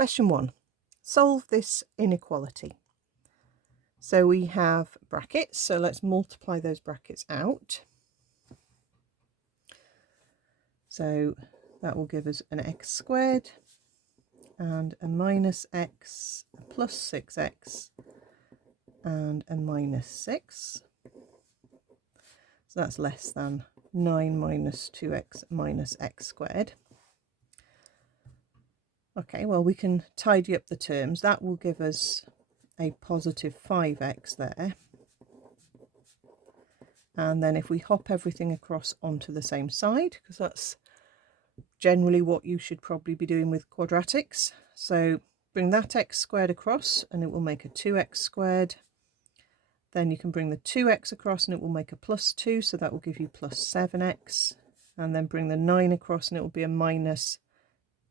Question 1. Solve this inequality. So we have brackets, so let's multiply those brackets out. So that will give us an x squared and a minus x, a plus 6x and a minus 6. So that's less than 9 minus 2x minus x squared. Okay, well, we can tidy up the terms. That will give us a positive 5x there. And then if we hop everything across onto the same side, because that's generally what you should probably be doing with quadratics. So bring that x squared across and it will make a 2x squared. Then you can bring the 2x across and it will make a plus 2, so that will give you plus 7x. And then bring the 9 across and it will be a minus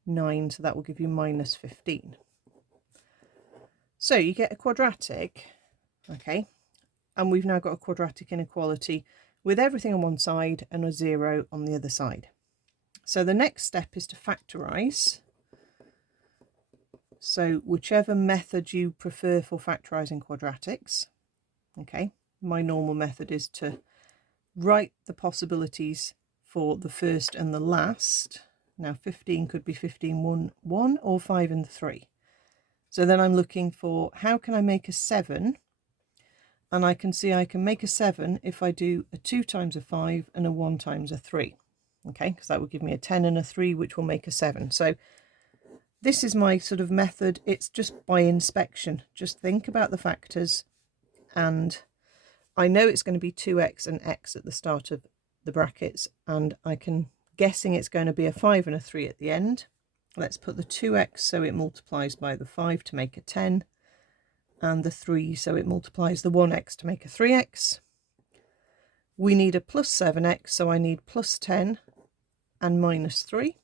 9, so that will give you minus 15. So you get a quadratic, okay, and we've now got a quadratic inequality with everything on one side and a 0 on the other side. So the next step is to factorise. So whichever method you prefer for factorising quadratics, okay, my normal method is to write the possibilities for the first and the last. Now 15 could be 15 1 or 5 and 3. So then I'm looking for how can I make a 7, and I can see I can make a 7 if I do a 2 times a 5 and a 1 times a 3. Okay, because that will give me a 10 and a 3, which will make a 7. So this is my sort of method. It's just by inspection. Just think about the factors, and I know it's going to be 2x and x at the start of the brackets, and I can guessing it's going to be a 5 and a 3 at the end. Let's put the 2x so it multiplies by the 5 to make a 10, and the 3 so it multiplies the 1x to make a 3x. We need a plus 7x, so I need plus 10 and minus 3,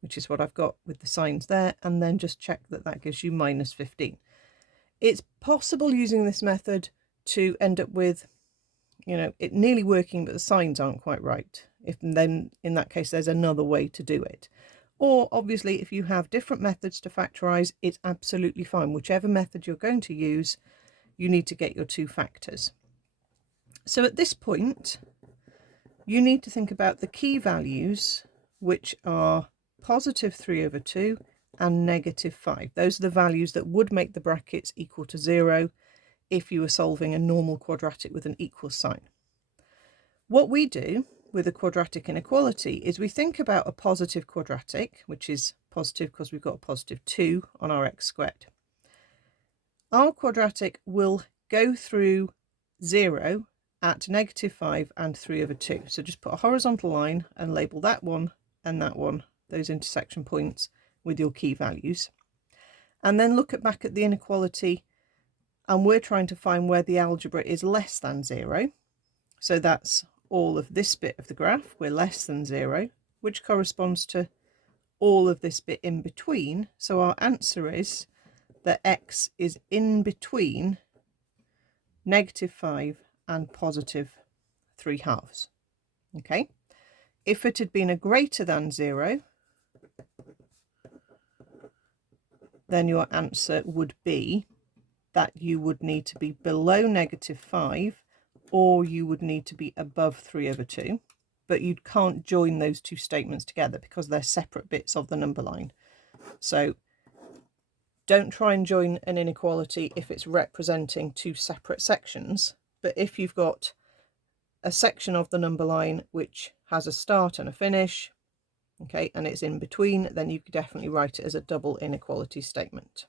which is what I've got with the signs there, and then just check that that gives you minus 15. It's possible using this method to end up with, you know, it nearly working, but the signs aren't quite right. Then in that case, there's another way to do it. Or obviously, if you have different methods to factorise, it's absolutely fine. Whichever method you're going to use, you need to get your two factors. So at this point, you need to think about the key values, which are positive 3 over 2 and negative 5. Those are the values that would make the brackets equal to 0 if you were solving a normal quadratic with an equal sign. What we do with a quadratic inequality is we think about a positive quadratic, which is positive because we've got a positive 2 on our x squared. Our quadratic will go through 0 at negative 5 and 3 over 2. So just put a horizontal line and label that one and that one, those intersection points, with your key values. And then look back at the inequality, and we're trying to find where the algebra is less than 0. So that's all of this bit of the graph, we're less than 0, which corresponds to all of this bit in between. So our answer is that x is in between negative 5 and positive 3/2. Okay, if it had been a greater than 0, then your answer would be that you would need to be below negative 5, or you would need to be above 3 over 2. But you can't join those two statements together because they're separate bits of the number line. So don't try and join an inequality if it's representing two separate sections. But if you've got a section of the number line which has a start and a finish, okay, and it's in between, then you could definitely write it as a double inequality statement.